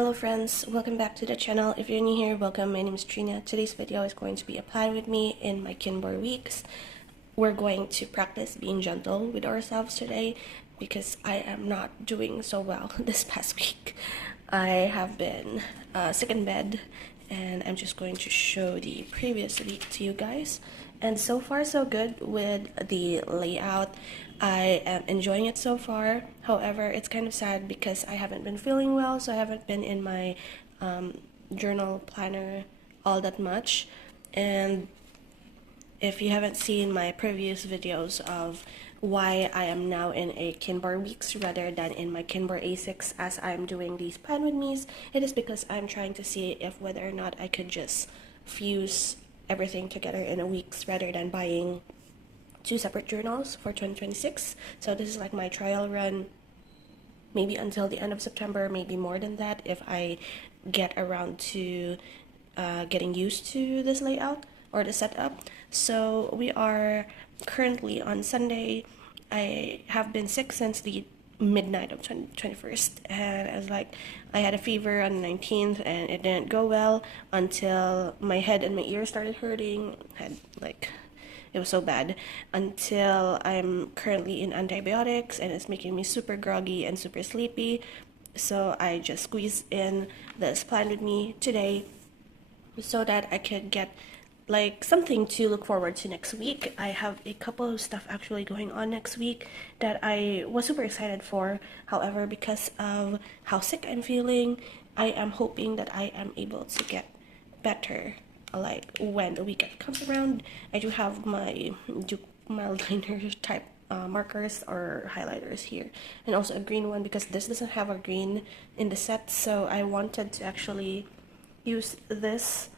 Hello friends, welcome back to the channel. If you're new here, welcome. My name is Trina. Today's video is going to be applied with me in my Kinbor weeks. We're going to practice being gentle with ourselves today because I am not doing so well this past week. I have been sick in bed, and I'm just going to show the previous week to you guys. And so far so good with the layout. I am enjoying it so far. However, it's kind of sad because I haven't been feeling well, so I haven't been in my journal planner all that much. And if you haven't seen my previous videos of why I am now in a Kinbor weeks rather than in my Kinbor A6 as I'm doing these plan with me's, it is because I'm trying to see if whether or not I could just fuse everything together in a weeks rather than buying two separate journals for 2026. So this is like my trial run, maybe until the end of September, maybe more than that if I get around to getting used to this layout or the setup. So we are currently on Sunday. I have been sick since the midnight of 21st, and I had a fever on the 19th, and it didn't go well until my head and my ears started hurting. It was so bad until I'm currently in antibiotics, and it's making me super groggy and super sleepy. So I just squeezed in this plan with me today so that I could get like something to look forward to next week. I have a couple of stuff actually going on next week that I was super excited for. However, because of how sick I'm feeling, I am hoping that I am able to get better like when the weekend comes around. I do have my mild liner type markers or highlighters here, and also a green one because this doesn't have a green in the set, so I wanted to actually use this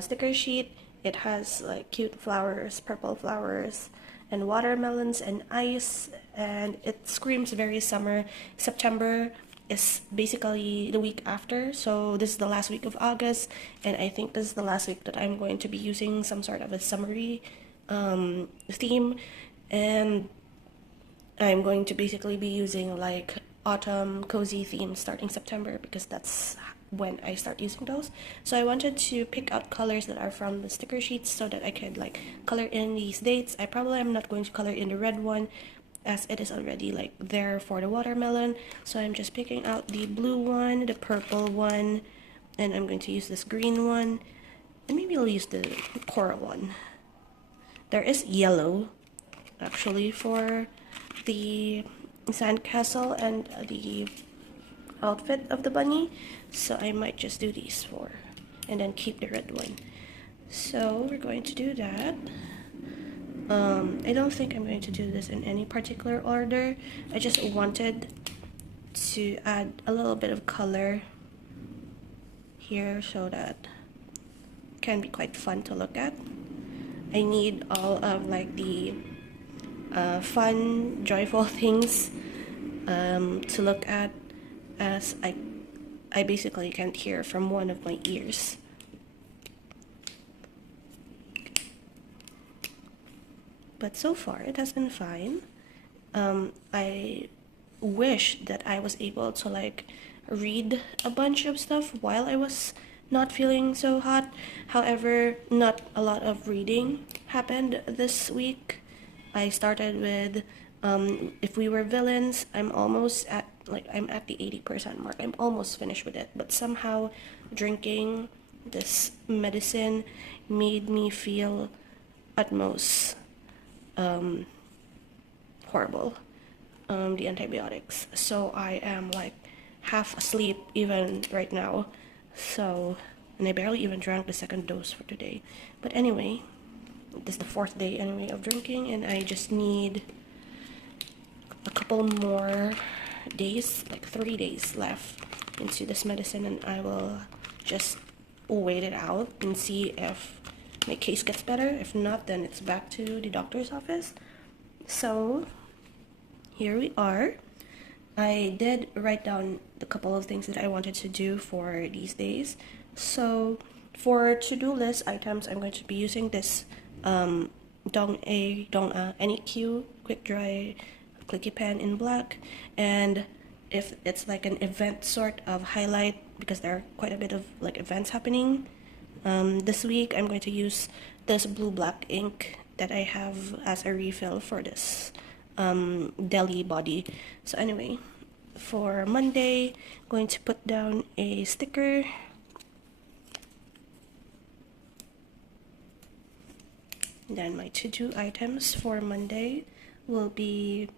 sticker sheet. It has like cute flowers, purple flowers, and watermelons and ice, and it screams very summer. September is basically the week after, so this is the last week of August, and I think this is the last week that I'm going to be using some sort of a summery theme, and I'm going to basically be using like autumn cozy themes starting September because that's when I start using those. So I wanted to pick out colors that are from the sticker sheets so that I could like color in these dates. I probably am not going to color in the red one as it is already like there for the watermelon. So I'm just picking out the blue one, the purple one, and I'm going to use this green one, and maybe I'll use the coral one. There is yellow actually for the sandcastle and the outfit of the bunny, so I might just do these four and then keep the red one. So we're going to do that. I don't think I'm going to do this in any particular order. I just wanted to add a little bit of color here so that it can be quite fun to look at. I need all of like the fun, joyful things to look at, as I basically can't hear from one of my ears. But so far it has been fine. I wish that I was able to like read a bunch of stuff while I was not feeling so hot. However, not a lot of reading happened this week. I started with If We Were Villains. I'm at the 80% mark. I'm almost finished with it, but somehow drinking this medicine made me feel at most horrible, the antibiotics. So I am like half asleep even right now. So, and I barely even drank the second dose for today. But anyway, this is the fourth day anyway of drinking, and I just need a couple more days, like 3 days left into this medicine, and I will just wait it out and see if my case gets better. If not, then it's back to the doctor's office. So here we are. I did write down a couple of things that I wanted to do for these days. So for to-do list items, I'm going to be using this NEQ quick dry clicky pen in black, and if it's like an event sort of highlight because there are quite a bit of like events happening. This week I'm going to use this blue black ink that I have as a refill for this deli body. So anyway, for Monday, I'm going to put down a sticker. Then my to-do items for Monday will be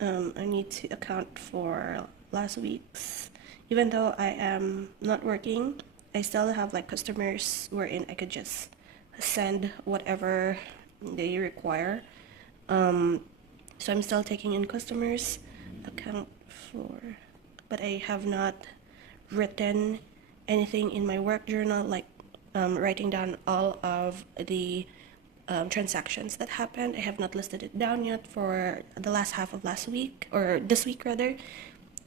I need to account for last week's. Even though I am not working, I still have like customers wherein I could just send whatever they require. So I'm still taking in customers, account for, but I have not written anything in my work journal, like writing down all of the transactions that happened. I have not listed it down yet for the last half of last week, or this week rather.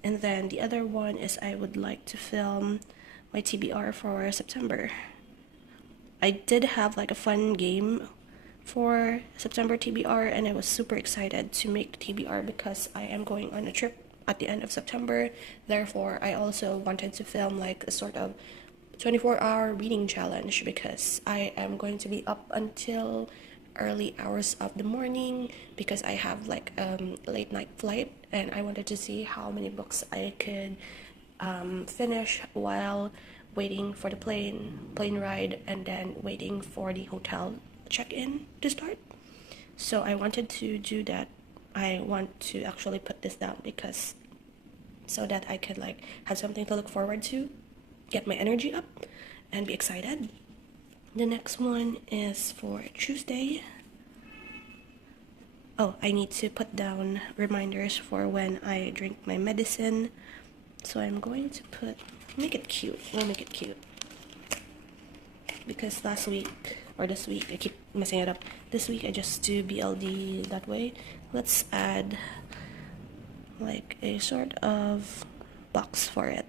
And then the other one is I would like to film my TBR for September. I did have like a fun game for September TBR, and I was super excited to make the TBR because I am going on a trip at the end of September. Therefore, I also wanted to film like a sort of 24-hour reading challenge because I am going to be up until early hours of the morning because I have like a late night flight, and I wanted to see how many books I could finish while waiting for the plane ride and then waiting for the hotel check-in to start. So I wanted to do that. I want to actually put this down because so that I could like have something to look forward to, get my energy up, and be excited. The next one is for Tuesday. Oh, I need to put down reminders for when I drink my medicine. So I'm going to make it cute. We'll make it cute. Because last week, or this week, I keep messing it up. This week I just do BLD that way. Let's add like a sort of box for it.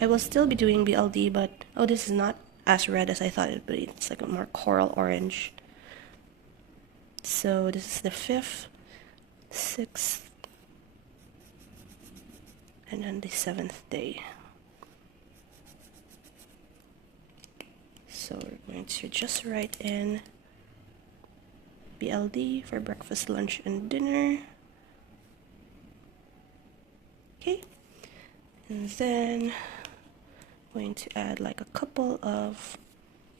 I will still be doing BLD, but oh, this is not as red as I thought it would be. It's like a more coral orange. So this is the 5th, 6th, and then the 7th day. So we're going to just write in BLD for breakfast, lunch, and dinner. Okay, and then I'm going to add like a couple of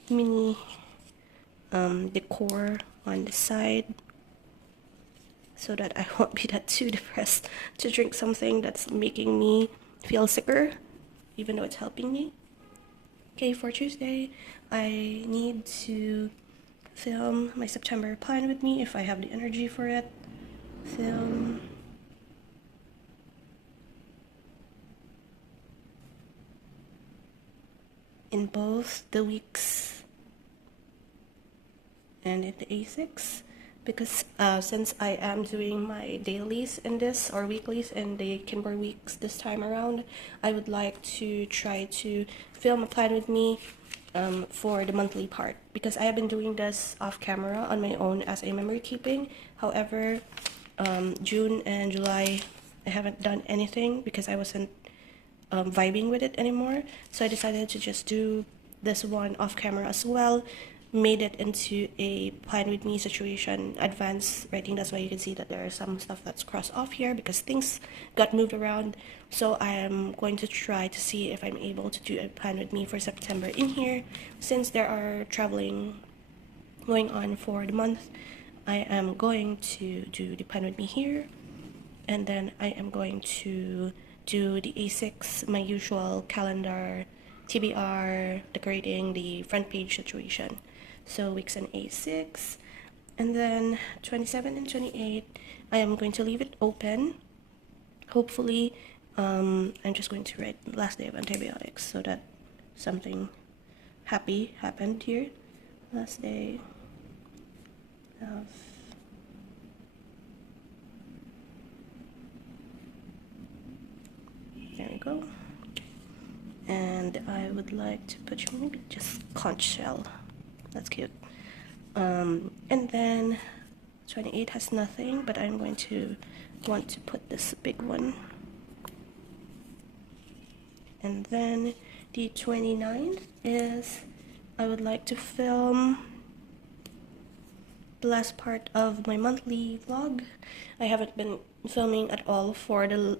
mini decor on the side so that I won't be that too depressed to drink something that's making me feel sicker, even though it's helping me. Okay, for Tuesday, I need to film my September plan with me if I have the energy for it. Film. In both the weeks and in the A6, because since I am doing my dailies in this or weeklies in the Kinbor weeks this time around, I would like to try to film a plan with me for the monthly part, because I have been doing this off camera on my own as a memory keeping. However, June and July I haven't done anything because I wasn't vibing with it anymore, so I decided to just do this one off camera as well. Made it into a plan with me situation, advanced writing. That's why you can see that there are some stuff that's crossed off here because things got moved around. So I am going to try to see if I'm able to do a plan with me for September in here. Since there are traveling going on for the month, I am going to do the plan with me here, and then I am going to do the A6, my usual calendar, TBR, decorating the front page situation. So weeks in A6, and then 27 and 28, I am going to leave it open. Hopefully, I'm just going to write last day of antibiotics so that something happy happened here. Last day of there we go. And I would like to put maybe just conch shell. That's cute. And then 28 has nothing, but I'm going to want to put this big one. And then the 29th is I would like to film the last part of my monthly vlog. I haven't been filming at all for the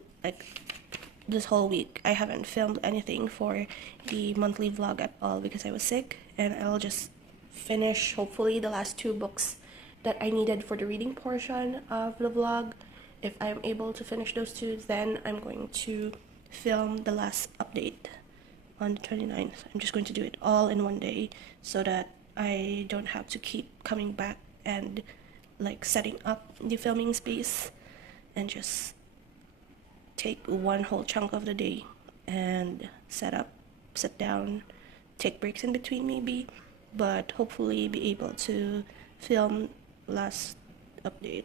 this whole week. I haven't filmed anything for the monthly vlog at all because I was sick, and I'll just finish hopefully the last 2 books that I needed for the reading portion of the vlog. If I'm able to finish those 2, then I'm going to film the last update on the 29th. I'm just going to do it all in one day so that I don't have to keep coming back and like setting up the filming space, and just take one whole chunk of the day and set up, sit down, take breaks in between maybe, but hopefully be able to film last update.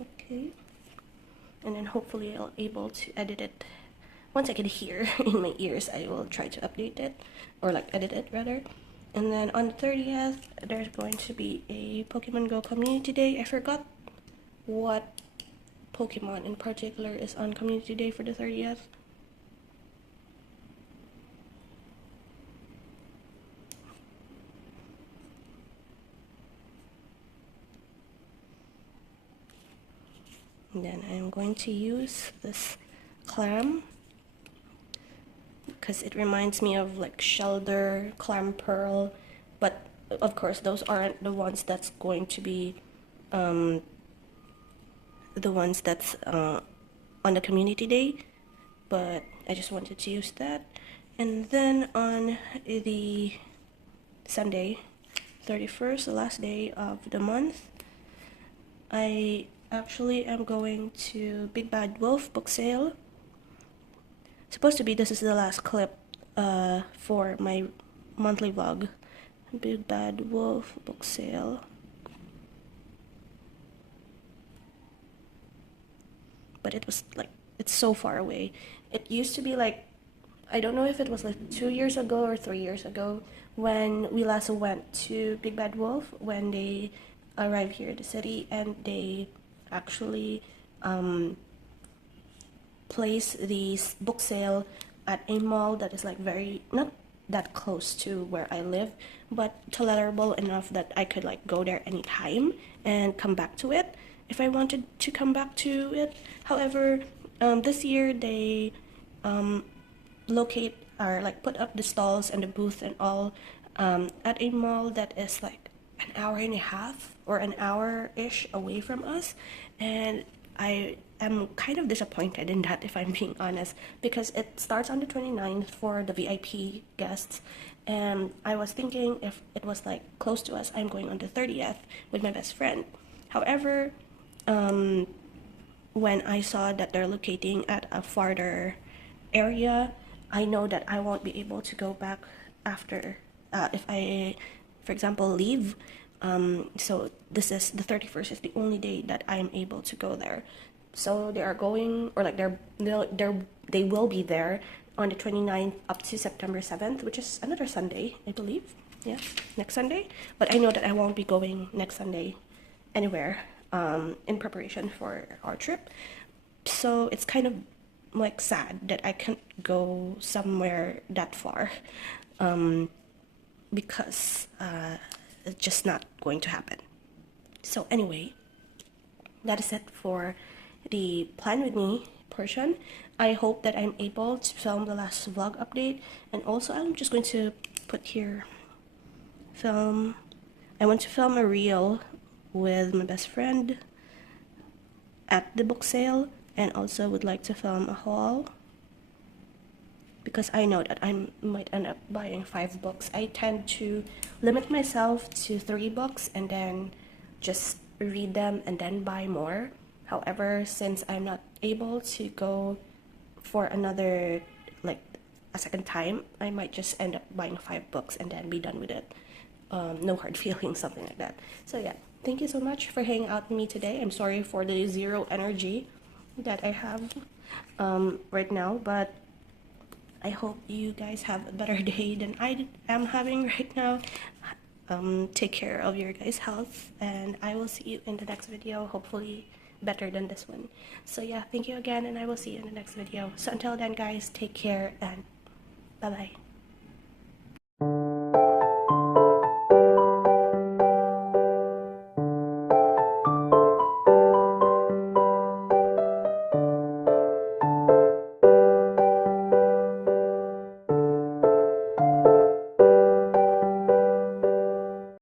Okay, and then hopefully I'll able to edit it. Once I can hear in my ears, I will try to update it, or like edit it rather. And then on the 30th, there's going to be a Pokemon Go Community Day. I forgot what Pokemon in particular is on Community Day for the 30th. And then I'm going to use this clam because it reminds me of like Shelder, Clam Pearl, but of course those aren't the ones that's going to be the ones that's on the Community Day, but I just wanted to use that. And then on the Sunday 31st, the last day of the month, I actually am going to Big Bad Wolf book sale. Supposed to be this is the last clip for my monthly vlog. Big Bad Wolf book sale. But it was like, it's so far away. It used to be like, I don't know if it was like 2 years ago or 3 years ago when we last went to Big Bad Wolf, when they arrived here in the city, and they actually place the book sale at a mall that is like very, not that close to where I live, but tolerable enough that I could like go there anytime and come back to it if I wanted to come back to it. However, this year they locate or like put up the stalls and the booth and all at a mall that is like an hour and a half or an hour-ish away from us, and I am kind of disappointed in that, if I'm being honest, because it starts on the 29th for the VIP guests, and I was thinking if it was like close to us, I'm going on the 30th with my best friend. However, when I saw that they're locating at a farther area, I know that I won't be able to go back after if I, for example, leave. So this is the 31st is the only day that I am able to go there. So they are going, or like they will be there on the 29th up to September 7th, which is another Sunday, I believe. Yeah, next Sunday. But I know that I won't be going next Sunday anywhere in preparation for our trip. So it's kind of like sad that I can't go somewhere that far because it's just not going to happen. So anyway, that is it for the plan with me portion. I hope that I'm able to film the last vlog update, and also I'm just going to put here I want to film a reel with my best friend at the book sale, and also would like to film a haul because I know that I might end up buying 5 books. I tend to limit myself to 3 books and then just read them and then buy more. However, since I'm not able to go for another, like a second time, I might just end up buying 5 books and then be done with it. No hard feelings, something like that. So yeah, thank you so much for hanging out with me today. I'm sorry for the zero energy that I have right now, but I hope you guys have a better day than I am having right now. take care of your guys' health, and I will see you in the next video, hopefully better than this one. So yeah, thank you again, and I will see you in the next video. So until then guys, take care and bye bye.